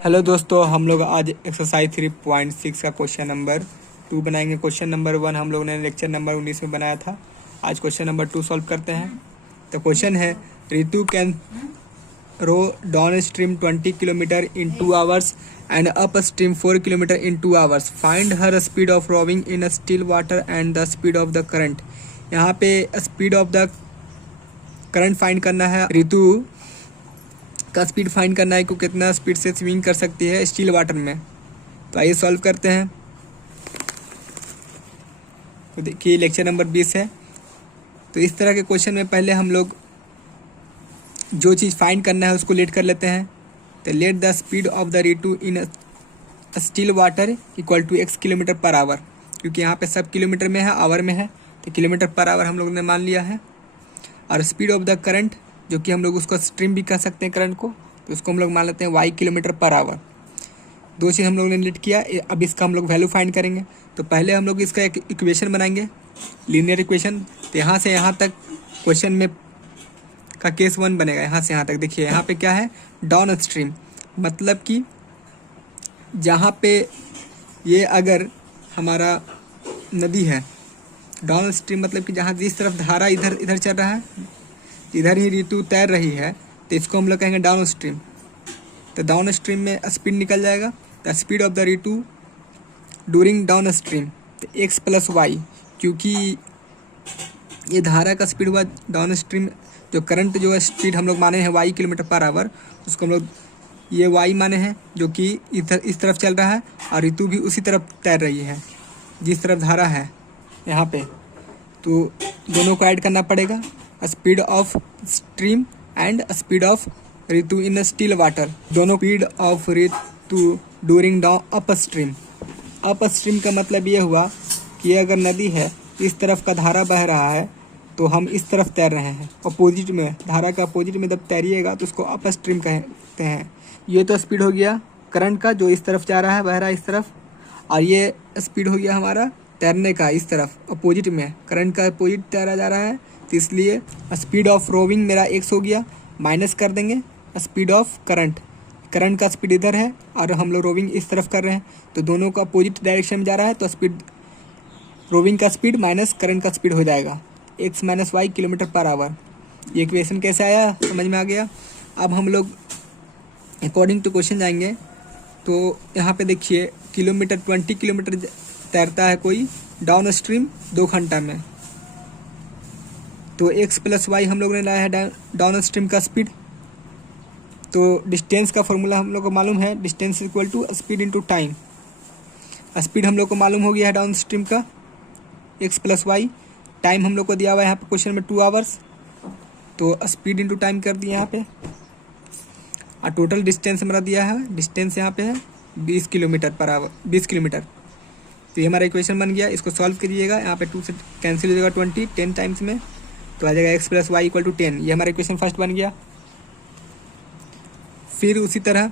Hello दोस्तों, हम लोग आज एक्सरसाइज 3.6 का क्वेश्चन नंबर 2 बनाएंगे। क्वेश्चन नंबर 1 हम लोग ने लेक्चर नंबर 19 में बनाया था। आज क्वेश्चन नंबर 2 सॉल्व करते हैं। तो क्वेश्चन है, Ritu can row down stream 20 kilometre in 2 hours and up stream 4 kilometre in 2 hours. Find her speed of rowing in still water and the speed of the current. यहाँ पे speed of the current find करना है, रितु का speed find करना है कि कितना speed से स्विमिंग कर सकती है स्टील वाटर में। तो आइए सॉल्व करते हैं। तो देखिए लेक्चर नंबर 20 है। तो इस तरह के क्वेश्चन में पहले हम लोग जो चीज़ फाइंड करना है उसको लेट कर लेते हैं। तो let the speed of the Ritu in still water equal to x kilometre per hour, क्योंकि यहाँ पे सब किलोमीटर में है, आवर में है, तो किलोमीटर पर आवर हम लोग ने मान लिया है। और स्पीड ऑफ द करंट, जो कि हम लोग उसको स्ट्रीम भी कह सकते हैं करंट को, तो उसको हम लोग मान लेते हैं y किलोमीटर पर आवर। दो चीज़ हम लोग ने लेट किया। अब इसका हम लोग वैल्यू फाइंड करेंगे। तो पहले हम लोग इसका एक इक्वेशन बनाएंगे, लीनियर इक्वेशन। तो यहाँ से यहाँ तक क्वेश्चन में का केस 1 बनेगा। यहाँ से यहाँ तक देखिए, यहाँ पे क्या है, डाउन स्ट्रीम, मतलब कि जहाँ पे ये अगर हमारा नदी है, डाउन स्ट्रीम मतलब कि जहाँ जिस तरफ धारा इधर इधर चल रहा है, इधर ही रितु तैर रही है, तो इसको हम लोग कहेंगे डाउन स्ट्रीम। तो डाउन स्ट्रीम में स्पीड निकल जाएगा। The speed of the Ritu during down stream, तो x प्लस वाई, क्योंकि ये धारा का स्पीड हुआ डाउन स्ट्रीम। जो करंट जो स्पीड हम लोग माने हैं y किलोमीटर पर आवर, उसको हम लोग ये y माने हैं, जो कि इधर इस तरफ चल रहा है, और रितु भी उसी तरफ तैर रही है जिस तरफ धारा है यहाँ पे। तो दोनों को ऐड करना पड़ेगा, speed of stream and speed of Ritu in still water. दोनों speed of Ritu during down upstream. Upstream का मतलब ये हुआ कि अगर नदी है, इस तरफ का धारा बह रहा है, तो हम इस तरफ तैर रहे हैं, अपोजिट में, धारा का अपोजिट में जब तैरिएगा तो उसको अप स्ट्रीम कहते हैं। ये तो स्पीड हो गया करंट का, जो इस तरफ जा रहा है, बह रहा है इस तरफ। और ये स्पीड हो गया हमारा तैरने का, इस तरफ अपोजिट में, करंट का अपोजिट तैरा जा रहा है, तो इसलिए स्पीड ऑफ रोविंग मेरा x हो गया, माइनस कर देंगे स्पीड ऑफ करंट। करंट का स्पीड इधर है और हम लोग रोविंग इस तरफ कर रहे हैं, तो दोनों का अपोजिट डायरेक्शन में जा रहा है, तो स्पीड रोविंग का स्पीड माइनस करंट का स्पीड हो जाएगा x minus y kilometre per hour. ये इक्वेशन कैसे आया, समझ में आ गया। अब हम लोग अकॉर्डिंग टू क्वेश्चन जाएंगे। तो यहाँ पे देखिए, किलोमीटर 20 किलोमीटर तैरता है कोई डाउन स्ट्रीम 2 घंटा में, तो x प्लस वाई हम लोग ने लाया है डाउन स्ट्रीम का स्पीड। तो डिस्टेंस का फॉर्मूला हम लोग को मालूम है, distance equal to speed into time. Speed हम लोग को मालूम हो गया है डाउन स्ट्रीम का, x प्लस वाई। टाइम हम लोग को दिया हुआ है यहाँ पे क्वेश्चन में 2 आवर्स, तो स्पीड इनटू टाइम कर दिया यहाँ पे। और टोटल डिस्टेंस हमारा दिया है, डिस्टेंस यहाँ पे है 20 किलोमीटर पर आवर, 20 किलोमीटर। तो ये हमारा इक्वेशन बन गया। इसको सॉल्व करिएगा, यहाँ पे 2 से कैंसिल हो जाएगा 20 10 टाइम्स में, तो आ जाएगा x plus y equal to 10। ये हमारा इक्वेशन फर्स्ट बन गया। फिर उसी तरह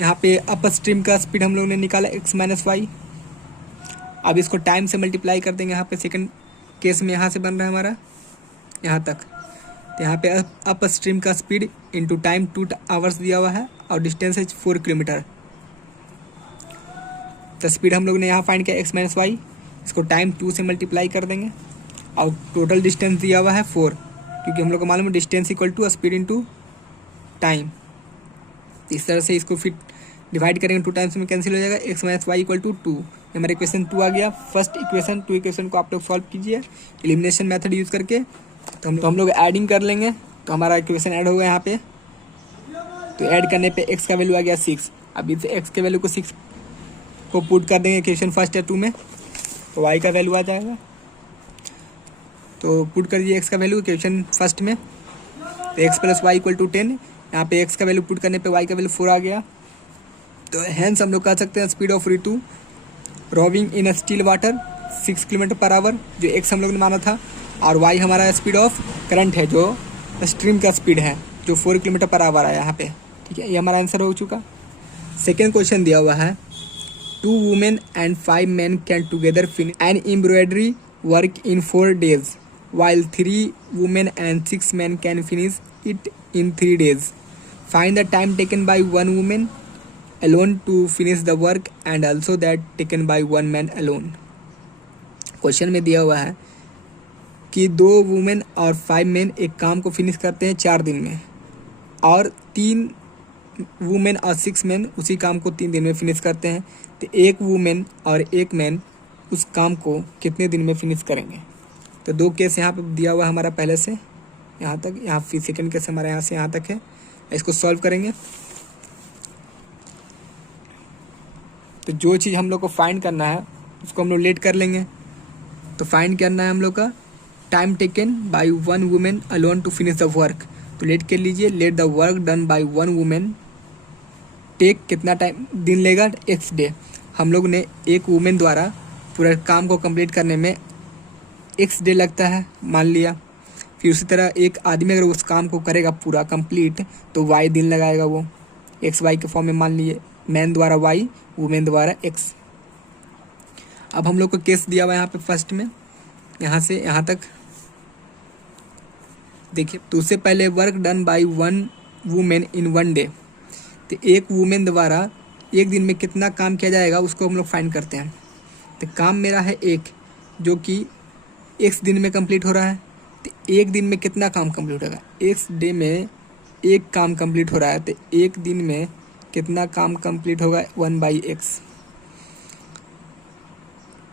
यहाँ पे अप स्ट्रीम का स्पीड हम लोग ने निकाला x माइनस वाई। अब इसको टाइम से मल्टीप्लाई कर देंगे। यहाँ पे सेकंड केस में यहाँ से बन रहा है हमारा यहाँ तक। तो यहाँ पे अप स्ट्रीम का स्पीड इंटू टाइम 2 आवर्स दिया हुआ है, और डिस्टेंस है 4 किलोमीटर। तो स्पीड हम लोग ने यहाँ फाइंड किया x माइनस वाई, इसको टाइम 2 से मल्टीप्लाई कर देंगे, और टोटल डिस्टेंस दिया हुआ है 4, क्योंकि हम लोग को मालूम है distance equal to speed into time. इस तरह से इसको फिर डिवाइड करेंगे, 2 टाइम्स में कैंसिल हो जाएगा, x minus y equal to 2। हमारा इक्वेशन 2 आ गया। फर्स्ट इक्वेशन 2 इक्वेशन को आप लोग सॉल्व कीजिए एलिमिनेशन मेथड यूज़ करके। तो हम लोग ऐडिंग कर लेंगे, तो हमारा इक्वेशन ऐड होगा यहाँ पे। तो ऐड करने पे x का वैल्यू आ गया 6। अब इस x के वैल्यू को 6 को पुट कर देंगे इक्वेशन फर्स्ट या 2 में, तो y का वैल्यू आ जाएगा। तो पुट कर दिए x का वैल्यू इक्वेशन फर्स्ट में, तो x plus y equal to 10। यहाँ पे x का वैल्यू पुट करने पे y का वैल्यू 4 आ गया। तो हैंस हम लोग कह सकते हैं speed of Ritu rowing in still water 6 kilometre per hour, जो x हम लोग ने माना था, और y हमारा स्पीड ऑफ करंट है, जो स्ट्रीम का स्पीड है, जो 4 किलोमीटर पर आवर है यहाँ पे। ठीक है, ये हमारा आंसर हो चुका। सेकेंड क्वेश्चन दिया हुआ है, 2 women and 5 men can together finish an embroidery work in 4 days, while 3 women and 6 men can finish it in 3 days. Find the time taken by one women alone to finish the work and also that taken by one man alone. Question में दिया हुआ है कि 2 women और 5 man एक काम को finish करते हैं 4 दिन में, और 3 वुमेन और 6 मैन उसी काम को 3 दिन में फिनिश करते हैं। तो 1 वुमेन और 1 मैन उस काम को कितने दिन में फिनिश करेंगे। तो 2 केस यहाँ पे दिया हुआ है हमारा पहले से यहाँ तक, यहाँ फिर सेकेंड केस हमारा यहाँ से यहाँ तक है। इसको सॉल्व करेंगे तो जो चीज़ हम लोग को फाइंड करना है उसको हम लोग लेट कर लेंगे। तो फाइंड करना है हम लोग का time taken by one women alone to finish the work. तो लेट कर लीजिए, let the work done by one women take कितना टाइम दिन लेगा, एक्स डे। हम लोग ने एक वुमेन द्वारा पूरा काम को कंप्लीट करने में एक्स डे लगता है मान लिया। फिर उसी तरह एक आदमी अगर उस काम को करेगा पूरा कंप्लीट तो वाई दिन लगाएगा, वो एक्स वाई के फॉर्म में मान लिए, मैन द्वारा वाई वुमेन द्वारा एक्स। अब हम लोग को केस दिया हुआ है यहाँ पे फर्स्ट में यहाँ से यहाँ तक देखिए। तो उससे पहले work done by one women in one day. तो एक वुमेन द्वारा एक दिन में कितना काम किया जाएगा उसको हम लोग फाइंड करते हैं। तो काम मेरा है एक, जो कि एक्स दिन में कंप्लीट हो रहा है। तो एक दिन में कितना काम कंप्लीट होगा, एक्स डे में एक काम कंप्लीट हो रहा है। तो एक दिन में कितना काम कंप्लीट होगा, 1/x।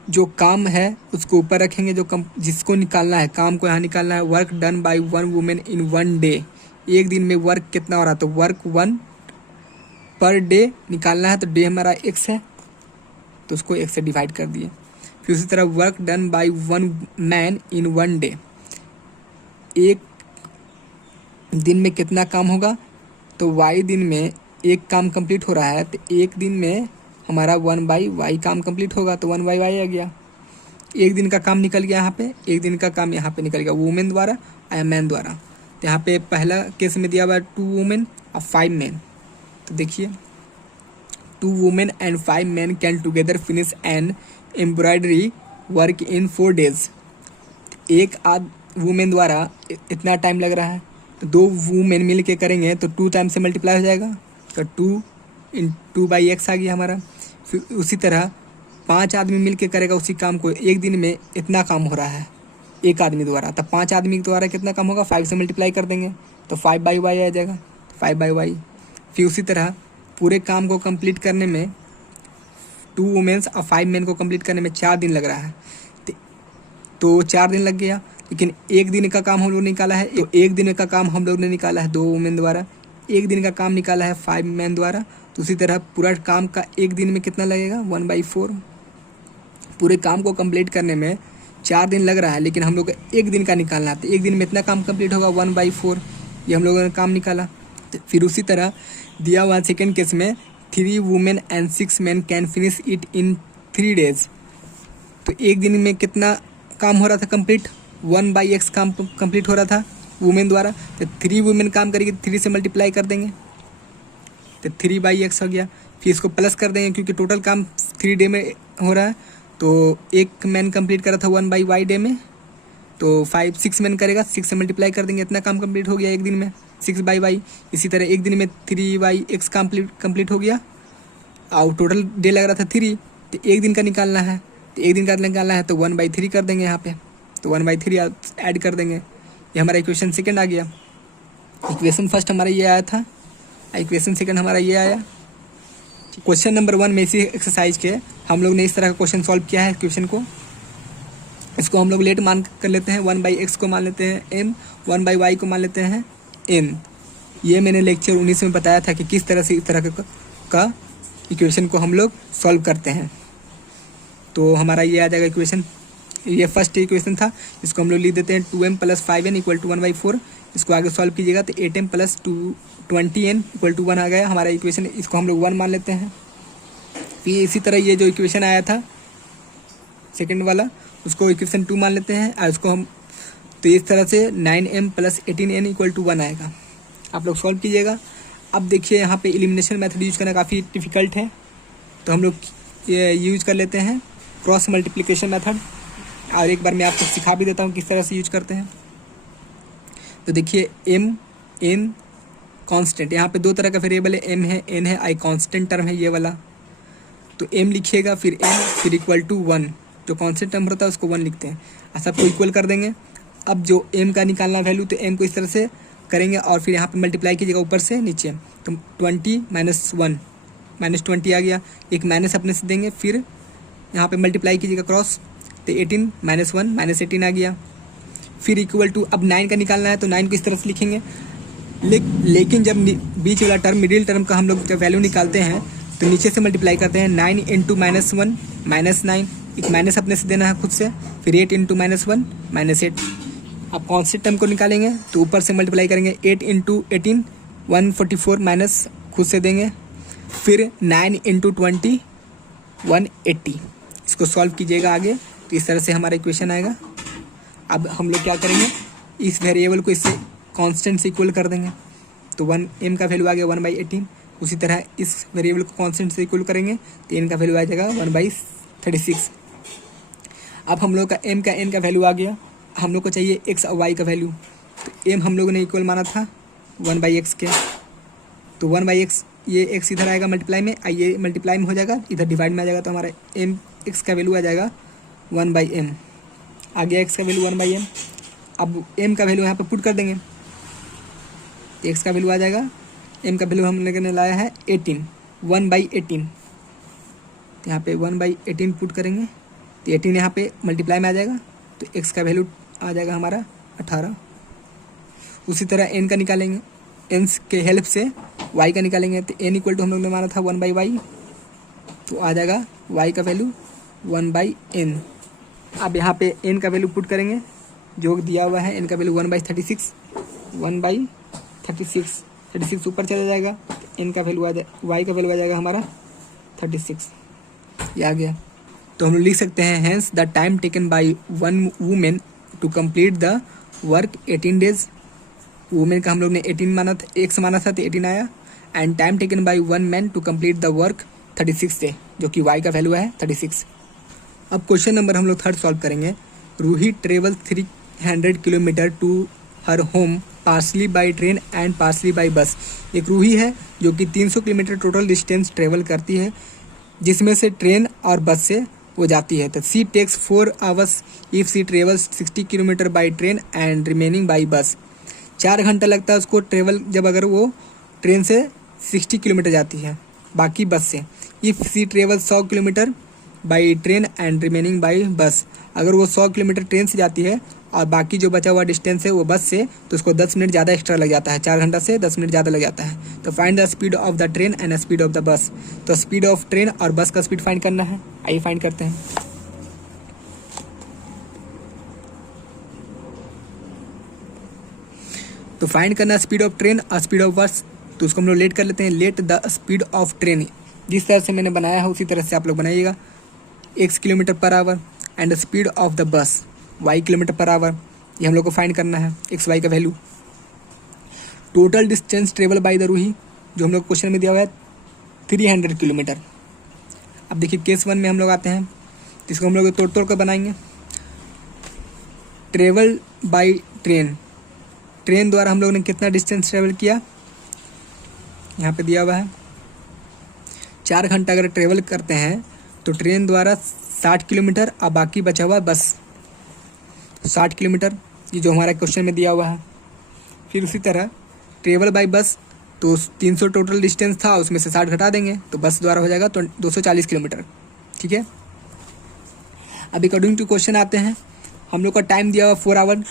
जो काम है उसको ऊपर रखेंगे, जो जिसको निकालना है, काम को यहाँ निकालना है। Work done by one women in one day, एक दिन में वर्क कितना हो रहा है, तो वर्क 1 पर डे निकालना है। तो डे हमारा x है तो उसको x से डिवाइड कर दिए। फिर उसी तरह work done by one man in one day, एक दिन में कितना काम होगा, तो y दिन में एक काम कंप्लीट हो रहा है। तो एक दिन में हमारा 1/y काम कंप्लीट होगा, तो 1/y आ गया। एक दिन का काम निकल गया यहाँ पे, एक दिन का काम यहाँ पे निकल गया वुमेन द्वारा या मैन द्वारा। तो यहाँ पे पहला केस में दिया हुआ 2 वुमेन और 5 मैन। तो देखिए 2 women and 5 man can together finish an embroidery work in 4 days। एक आध वुमेन द्वारा इतना टाइम लग रहा है, तो 2 वुमेन मिल के करेंगे तो 2 टाइम से मल्टीप्लाई हो जाएगा, तो 2 × 2/x आ गया हमारा। फिर उसी तरह 5 आदमी मिल के करेगा उसी काम को, एक दिन में इतना काम हो रहा है एक आदमी द्वारा। तो 5 आदमी द्वारा कितना काम होगा, 5 से मल्टीप्लाई कर देंगे तो 5/y आ जाएगा, 5/y। फिर उसी तरह पूरे काम को कंप्लीट करने में 2 वुमेन्स और 5 मैन को कंप्लीट करने में 4 दिन लग रहा है। तो 4 दिन लग गया, लेकिन एक दिन का काम हम लोग ने निकाला है। तो एक दिन का काम हम लोग ने निकाला है 2 वुमेन द्वारा, एक दिन का काम निकाला है 5 मैन द्वारा। तो उसी तरह पूरा काम का एक दिन में कितना लगेगा, 1/4। पूरे काम को कंप्लीट करने में 4 दिन लग रहा है, लेकिन हम लोग को एक दिन का निकालना है। तो एक दिन में इतना काम कंप्लीट होगा 1/4, ये हम लोगों ने काम निकाला। तो फिर उसी तरह दिया हुआ सेकेंड केस में 3 women and 6 man can finish it in 3 days। तो एक दिन में कितना काम हो रहा था कंप्लीट, 1/x काम कंप्लीट हो रहा था वुमेन द्वारा। तो 3 वुमेन काम करेगी, 3 से मल्टीप्लाई कर देंगे तो 3/x हो गया। फिर इसको प्लस कर देंगे क्योंकि टोटल काम 3 डे में हो रहा है। तो एक मैन कंप्लीट करा था 1/y डे में, तो 6 मैन करेगा, 6 से मल्टीप्लाई कर देंगे, इतना काम कंप्लीट हो गया एक दिन में, 6/y। इसी तरह एक दिन में 3/x कंप्लीट हो गया और टोटल डे लग रहा था 3। तो एक दिन का निकालना है, तो एक दिन का निकालना है तो 1/3 कर देंगे यहाँ पे, तो 1/3 ऐड कर देंगे। ये हमारा इक्वेशन सेकंड आ गया। इक्वेशन फर्स्ट हमारा ये आया था, इक्वेशन सेकंड हमारा ये आया। क्वेश्चन नंबर 1 में इसी एक्सरसाइज के हम लोग ने इस तरह का क्वेश्चन सॉल्व किया है। क्वेश्चन को इसको हम लोग लेट मान कर लेते हैं, 1/x को मान लेते हैं m, 1/y को मान लेते हैं n। ये मैंने लेक्चर 19 में बताया था कि किस तरह से इस तरह का इक्वेशन को हम लोग सॉल्व करते हैं। तो हमारा ये आ जाएगा इक्वेशन, ये फर्स्ट इक्वेशन था, इसको हम लोग लिख देते हैं 2m + 5n = 1/4। इसको आगे सॉल्व कीजिएगा तो 8m + 20n = 1 आ गया हमारा इक्वेशन। इसको हम लोग 1 मान लेते हैं। फिर इसी तरह ये जो इक्वेशन आया था सेकंड वाला, उसको इक्वेशन 2 मान लेते हैं और उसको हम, तो इस तरह से 9m + 18n = 1 आएगा। आप लोग सॉल्व कीजिएगा। अब देखिए यहाँ पे एलिमिनेशन मेथड यूज़ करना काफ़ी डिफ़िकल्ट है, तो हम लोग ये यूज़ कर लेते हैं क्रॉस मल्टीप्लिकेशन मेथड। और एक बार मैं आपको सिखा भी देता हूँ किस तरह से यूज करते हैं। तो देखिए m n, कांस्टेंट, यहाँ पे दो तरह का वेरिएबल है, एम है, एन है, आई कांस्टेंट टर्म है ये वाला। तो एम लिखिएगा, फिर एन, फिर इक्वल टू 1, जो कांस्टेंट टर्म होता है उसको 1 लिखते हैं, सबको इक्वल कर देंगे। अब जो एम का निकालना वैल्यू, तो एम को इस तरह से करेंगे और फिर यहाँ पे मल्टीप्लाई कीजिएगा ऊपर से नीचे, तो 20 माइनस 1 माइनस 20 आ गया, एक माइनस अपने से देंगे, फिर यहाँ पे मल्टीप्लाई कीजिएगा क्रॉस, तो 18 माइनस 1 माइनस 18 आ गया, फिर इक्वल टू, अब 9 का निकालना है तो 9 को इस तरह से लिखेंगे। लेकिन जब बीच वाला टर्म, मिडिल टर्म का हम लोग जब वैल्यू निकालते हैं तो नीचे से मल्टीप्लाई करते हैं, 9 इंटू माइनस 1 माइनस 9, एक माइनस अपने से देना है खुद से, फिर 8 इंटू माइनस 1 माइनस 8। अब कांस्टेंट टर्म को निकालेंगे तो ऊपर से मल्टीप्लाई करेंगे, 8 इंटू 18 144 माइनस खुद से देंगे, फिर 9 इंटू 20 180। इसको सॉल्व कीजिएगा आगे, तो इस तरह से हमारा इक्वेशन आएगा। अब हम लोग क्या करेंगे, इस वेरिएबल को इससे कांस्टेंट से इक्वल कर देंगे, तो 1 एम का वैल्यू आ गया 1/18। उसी तरह इस वेरिएबल को कांस्टेंट से इक्वल करेंगे तो एन का वैल्यू आ जाएगा 1/36। अब हम लोग का एम का एन का वैल्यू आ गया, हम लोग को चाहिए एक्स और वाई का वैल्यू। तो एम हम लोगों ने इक्वल माना था 1/x के, तो 1/x, ये एक्स इधर आएगा मल्टीप्लाई में, ये मल्टीप्लाई में हो जाएगा, इधर डिवाइड में आ जाएगा, तो हमारा एम एक्स का वैल्यू आ जाएगा 1/m। आ गया एक्स का वैल्यू 1/m। अब एम का वैल्यू यहाँ पे पुट कर देंगे, एक्स का वैल्यू आ जाएगा, एम का वैल्यू हम लोगों ने लाया है 18, 1/18, यहाँ पे 1/18 पुट करेंगे तो 18 यहाँ पे मल्टीप्लाई में आ जाएगा, तो एक्स का वैल्यू आ जाएगा हमारा 18। उसी तरह एन का निकालेंगे, एन के हेल्प से वाई का निकालेंगे, तो एन इक्वल टू हम लोग ने माना था 1/y, तो आ जाएगा वाई का वैल्यू 1/n। अब यहाँ पे एन का वैल्यू पुट करेंगे, जो दिया हुआ है, एन का वैल्यू 1/36, 1/36 ऊपर चला जाएगा, तो एन का वैल्यू आ जाए, वाई का वैल्यू आ जाएगा हमारा 36, ये आ गया। तो हम लोग लिख सकते हैं, hence the time taken by one women to complete the work 18 days. Women का हम लोग ने 18 माना था, एक्स माना था, तो 18 आया। And time taken by one man to complete the work 36 day, जो कि वाई का वैल्यू है 36। अब क्वेश्चन नंबर हम लोग 3 सॉल्व करेंगे। Ruhi travel 300 kilometre to her home partly by train and partly by bus. एक रूही है जो कि 300 किलोमीटर टोटल डिस्टेंस ट्रेवल करती है, जिसमें से ट्रेन और बस से वो जाती है। तो she takes 4 hours if she travels 60 kilometre by train and remaining by bus. 4 घंटा लगता है उसको ट्रेवल, जब अगर वो ट्रेन से 60 किलोमीटर जाती है, बाकी बस से। If she travel 100 kilometre by train and remaining by bus. अगर वो 100 किलोमीटर ट्रेन से जाती है और बाकी जो बचा हुआ डिस्टेंस है वो बस से, तो उसको 10 मिनट ज़्यादा एक्स्ट्रा लग जाता है, 4 घंटा से 10 मिनट ज़्यादा लग जाता है। तो find the speed of the train and speed of the बस। तो स्पीड ऑफ ट्रेन और बस का स्पीड फाइंड करना है, आइए फाइंड करते हैं। तो फाइंड करना स्पीड ऑफ ट्रेन और स्पीड ऑफ बस, तो उसको हम लोग लेट कर लेते हैं। Late the speed of train, जिस तरह से मैंने बनाया है उसी तरह से आप लोग बनाइएगा, x kilometre per hour, and speed of the bus y kilometre per hour. ये हम लोग को फाइंड करना है एक्स वाई का value. Total distance travel by the Ruhi, जो हम लोग क्वेश्चन में दिया हुआ है 300 किलोमीटर। अब देखिए केस 1 में हम लोग आते हैं, तो इसको हम लोग तोड़ तोड़ कर बनाएंगे। ट्रेवल बाय ट्रेन, ट्रेन द्वारा हम लोग ने कितना डिस्टेंस ट्रेवल किया, यहाँ पे दिया हुआ है 4 घंटा अगर ट्रेवल करते हैं तो ट्रेन द्वारा 60 किलोमीटर और बाकी बचा हुआ बस 60 किलोमीटर, ये जो हमारा क्वेश्चन में दिया हुआ है। फिर उसी तरह ट्रेवल बाय बस, तो 300 टोटल डिस्टेंस था, उसमें से 60 घटा देंगे तो बस द्वारा हो जाएगा तो 240 किलोमीटर, ठीक है। अब अकॉर्डिंग टू क्वेश्चन आते हैं, हम लोग का टाइम दिया हुआ 4 आवर,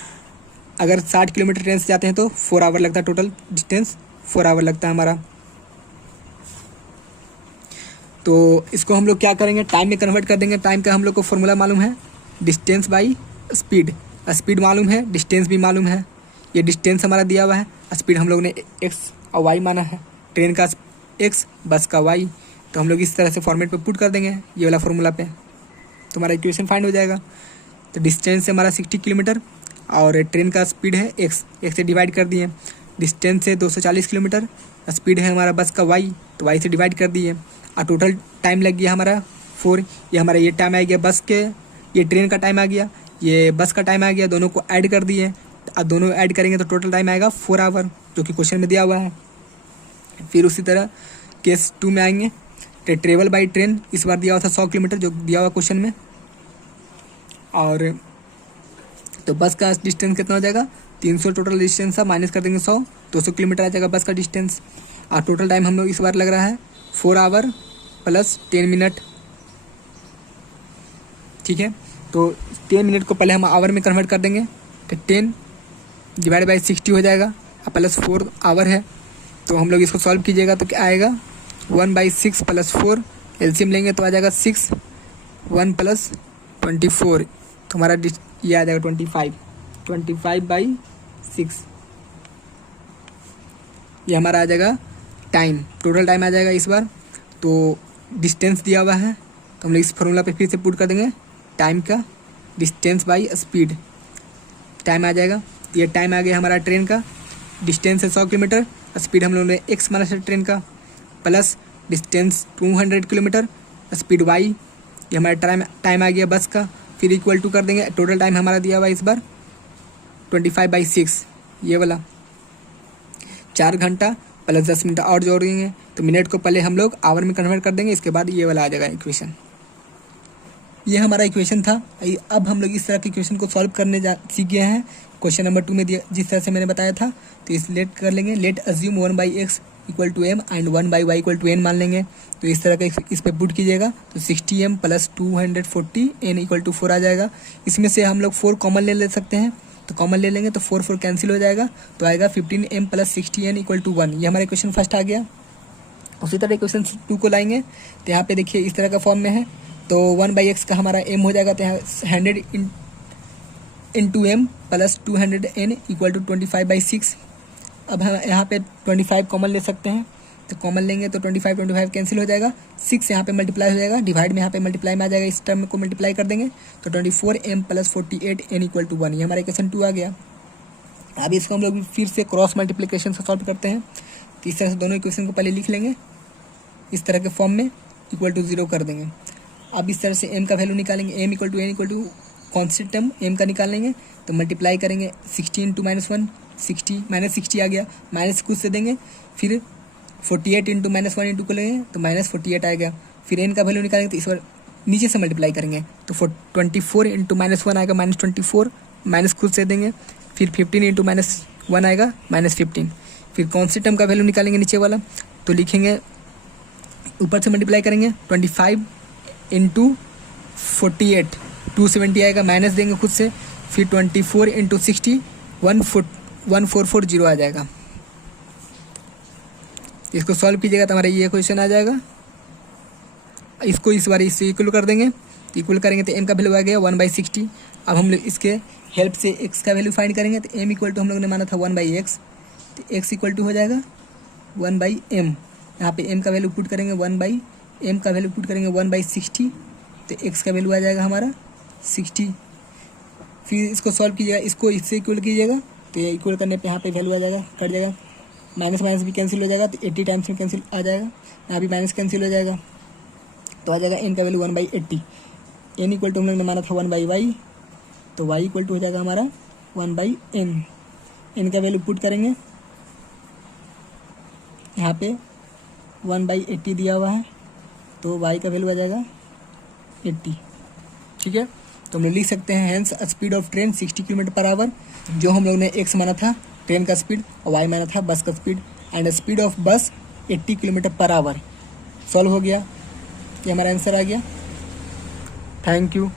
अगर 60 किलोमीटर ट्रेन से जाते हैं तो 4 आवर लगता है, टोटल डिस्टेंस 4 आवर लगता है हमारा। तो इसको हम लोग क्या करेंगे, टाइम में कन्वर्ट कर देंगे। टाइम का हम लोग को फॉर्मूला मालूम है, डिस्टेंस बाई स्पीड। स्पीड मालूम है, डिस्टेंस भी मालूम है। ये डिस्टेंस हमारा दिया हुआ है, स्पीड हम लोग ने एक्स और वाई माना है, ट्रेन का एक्स बस का वाई। तो हम लोग इस तरह से फॉर्मेट पे पुट कर देंगे ये वाला फॉर्मूला पे, तो हमारा इक्वेशन फाइंड हो जाएगा। तो डिस्टेंस है हमारा 60 किलोमीटर और ट्रेन का स्पीड है एक्स, एक से डिवाइड कर दिए। डिस्टेंस है 240 किलोमीटर, स्पीड है हमारा बस का वाई, तो वाई से डिवाइड कर दिए। और टोटल टाइम लग गया हमारा 4। ये हमारा ये टाइम आ गया बस के, ये ट्रेन का टाइम आ गया, ये बस का टाइम आ गया, दोनों को ऐड कर दिए। अब दोनों ऐड करेंगे तो टोटल टाइम आएगा 4 आवर, जो कि क्वेश्चन में दिया हुआ है। फिर उसी तरह केस 2 में आएंगे, ट्रेवल बाई ट्रेन, इस बार दिया हुआ था 100 किलोमीटर जो दिया हुआ क्वेश्चन में, और तो बस का डिस्टेंस कितना हो जाएगा, 300 टोटल डिस्टेंस था, माइनस कर देंगे 100, 200 किलोमीटर आ जाएगा बस का डिस्टेंस। और टोटल टाइम हम लोग इस बार लग रहा है 4 आवर प्लस 10 मिनट, ठीक है। तो 10 मिनट को पहले हम आवर में कन्वर्ट कर देंगे, तो 10 डिवाइड बाई 60 हो जाएगा, प्लस 4 आवर है, तो हम लोग इसको सॉल्व कीजिएगा तो क्या आएगा, 1/6 प्लस 4, एलसीएम लेंगे तो आ जाएगा 6, 1 प्लस 24, तो हमारा ये आ जाएगा 25/6, ये हमारा आ जाएगा टाइम, टोटल टाइम आ जाएगा इस बार। तो डिस्टेंस दिया हुआ है तो हम लोग इस फॉर्मूला पे फिर से पुट कर देंगे, टाइम का डिस्टेंस बाई स्पीड, टाइम आ जाएगा, ये टाइम आ गया हमारा ट्रेन का, डिस्टेंस है 100 किलोमीटर, स्पीड हम लोगों ने एक्स माना है ट्रेन का, plus distance 200 kilometre, speed y, ये हमारा टाइम आ गया बस का, फिर इक्वल टू कर देंगे, टोटल टाइम हमारा दिया हुआ इस बार 25/6, ये वाला 4 घंटा प्लस 10 मिनट और जोड़ देंगे, तो मिनट को पहले हम लोग आवर में कन्वर्ट कर देंगे, इसके बाद ये वाला आ जाएगा इक्वेशन। ये हमारा इक्वेशन था। अब हम लोग इस तरह के इक्वेशन को सॉल्व करने सीख गए हैं। क्वेश्चन नंबर 2 में दिया जिस तरह से मैंने बताया था, तो इस लेट कर लेंगे, let assume 1/x equal to m and 1/y equal to n मान लेंगे, तो इस तरह का इस पे पुट कीजिएगा, तो 60m plus 240 n equal to 4 आ जाएगा। इसमें से हम लोग 4 कॉमन ले सकते हैं, तो कॉमन ले लेंगे तो 4 कैंसिल हो जाएगा, तो आएगा 15m plus 60n equal to 1, ये हमारा क्वेश्चन फर्स्ट आ गया। उसी तरह क्वेश्चन 2 को लाएंगे, तो यहाँ पे देखिए इस तरह का फॉर्म में है, तो 1/x का हमारा m हो जाएगा, तो यहाँ 100 into m plus 200n equal to 25/6। अब हम यहाँ पे 25 कॉमन ले सकते हैं, तो कॉमन लेंगे तो 25 कैंसिल हो जाएगा, 6 यहाँ पे मल्टीप्लाई हो जाएगा, डिवाइड में यहाँ पे मल्टीप्लाई में आ जाएगा, इस टर्म को मल्टीप्लाई कर देंगे तो 24m plus 48n equal to 1, ये हमारा क्वेश्चन 2 आ गया। अब इसको हम लोग फिर से क्रॉस मल्टीप्लिकेशन से सॉल्व करते हैं, तो इस तरह से दोनों इक्वेशन को पहले लिख लेंगे इस तरह के फॉर्म में, इक्वल टू 0 कर देंगे। अब इस तरह से m का वैल्यू निकालेंगे, m equal to n equal to constant term m का निकाल लेंगे, तो मल्टीप्लाई करेंगे 60 इंटू -1, 60 -60 आ गया, माइनस कुछ से देंगे, फिर 48 इंटू -1 इंटू को लेंगे तो -48 आएगा, फिर n का वैल्यू निकालेंगे तो इस बार नीचे से मल्टीप्लाई करेंगे, तो 24 इंटू -1 आएगा -24, माइनस कुछ से देंगे, फिर 15 इंटू -1 आएगा -15, फिर कॉन्स्टेंट टर्म का वैल्यू निकालेंगे नीचे वाला, तो लिखेंगे ऊपर से मल्टीप्लाई करेंगे 25 इंटू 48, 270 आएगा, माइनस देंगे खुद से, फिर 24 इंटू 60, 1440 आ जाएगा। इसको सॉल्व कीजिएगा तो हमारा ये क्वेश्चन आ जाएगा। इसको इस बार इससे इक्वल कर देंगे, इक्वल करेंगे तो m का वैल्यू आ गया 1/60। अब हम लोग इसके हेल्प से x का वैल्यू फाइंड करेंगे, तो m इक्वल टू हम लोग ने माना था 1/x, तो x इक्वल टू हो जाएगा 1/m, यहाँ पे m का वैल्यू पुट करेंगे 1/m का वैल्यू पुट करेंगे 1/60, तो x का वैल्यू आ जाएगा हमारा 60। फिर इसको सॉल्व कीजिएगा, इसको इससे इक्वल कीजिएगा, तो ये इक्वल करने पे यहाँ पे वैल्यू आ जाएगा, कट जाएगा, माइनस माइनस भी कैंसिल हो जाएगा, तो 80 टाइम्स में कैंसिल आ जाएगा, यहाँ भी माइनस कैंसिल हो जाएगा, तो आ जाएगा n का वैल्यू 1/80, n इक्वल टू हम लोग ने माना था 1/y, तो y इक्वल टू हो जाएगा हमारा 1/n, n का वैल्यू पुट करेंगे, यहाँ पे 1/80 दिया हुआ है, तो y का वैल्यू आ जाएगा 80, ठीक है। तो हम लोग लिख सकते हैं hence speed of train 60 km/h, जो हम लोग ने x माना था ट्रेन का स्पीड और y माना था बस का स्पीड, एंड स्पीड ऑफ बस 80 km/h। सॉल्व हो गया, ये हमारा आंसर आ गया। Thank you.